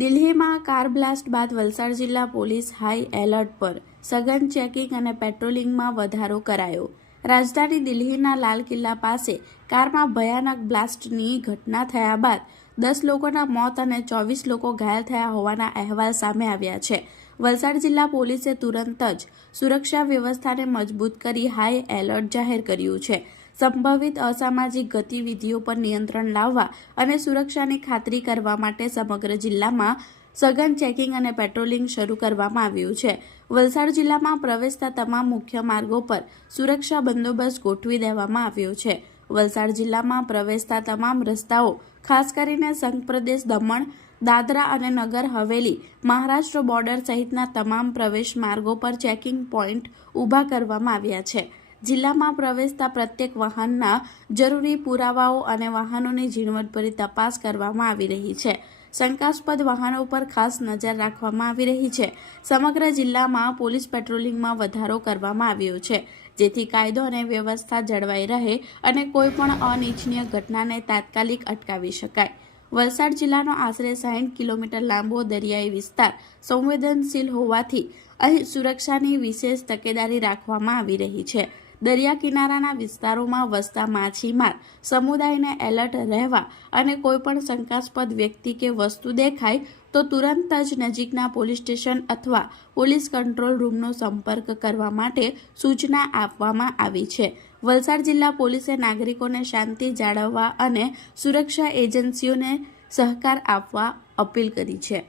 દિલ્હીમાં car blast બાદ વલસાડ જિલ્લા પોલીસ હાઈ એલર્ટ પર સઘન ચેકિંગ અને પેટ્રોલિંગમાં વધારો કરાયો। રાજધાની દિલ્હીના લાલ કિલ્લા પાસે કારમાં ભયાનક બ્લાસ્ટની ઘટના થયા બાદ 10 લોકોના મોત અને 24 લોકો ઘાયલ થયા હોવાના અહેવાલ સામે આવ્યા છે। વલસાડ જિલ્લા પોલીસે તુરંત જ સુરક્ષા વ્યવસ્થાને મજબૂત કરી હાઈ એલર્ટ જાહેર કર્યું છે। સંભવિત અસામાજિક ગતિવિધિઓ પર નિયંત્રણ લાવવા અને સુરક્ષાની ખાતરી કરવા માટે સમગ્ર જિલ્લામાં સઘન ચેકિંગ અને પેટ્રોલિંગ શરૂ કરવામાં આવ્યું છે। વલસાડ જિલ્લામાં પ્રવેશતા તમામ મુખ્ય માર્ગો પર સુરક્ષા બંદોબસ્ત ગોઠવી દેવામાં આવ્યો છે। વલસાડ જિલ્લામાં પ્રવેશતા તમામ રસ્તાઓ ખાસ કરીને સંઘ પ્રદેશ દમણ, દાદરા અને નગર હવેલી, મહારાષ્ટ્ર બોર્ડર સહિતના તમામ પ્રવેશ માર્ગો પર ચેકિંગ પોઈન્ટ ઊભા કરવામાં આવ્યા છે। જિલ્લામાં પ્રવેશતા પ્રત્યેક વાહનના જરૂરી પુરાવાઓ અને વાહનોની ઝીણવટભરી તપાસ કરવામાં આવી રહી છે। શંકાસ્પદ વાહનો પર ખાસ નજર રાખવામાં આવી રહી છે। સમગ્ર જિલ્લામાં પોલીસ પેટ્રોલિંગમાં વધારો કરવામાં આવ્યો છે, જેથી કાયદો અને વ્યવસ્થા જળવાઈ રહે અને કોઈપણ અનિચ્છનીય ઘટનાને તાત્કાલિક અટકાવી શકાય। વલસાડ જિલ્લાનો આશરે 60 કિલોમીટર લાંબો દરિયાઈ વિસ્તાર સંવેદનશીલ હોવાથી અહીં સુરક્ષાની વિશેષ તકેદારી રાખવામાં આવી રહી છે। દરિયા કિનારાના વિસ્તારોમાં વસતા માછીમાર સમુદાયને એલર્ટ રહેવા અને કોઈપણ શંકાસ્પદ વ્યક્તિ કે વસ્તુ દેખાય તો તુરંત જ નજીકના પોલીસ સ્ટેશન અથવા પોલીસ કંટ્રોલ રૂમનો સંપર્ક કરવા માટે સૂચના આપવામાં આવી છે। વલસાડ જિલ્લા પોલીસે નાગરિકોને શાંતિ જાળવવા અને સુરક્ષા એજન્સીઓને સહકાર આપવા અપીલ કરી છે।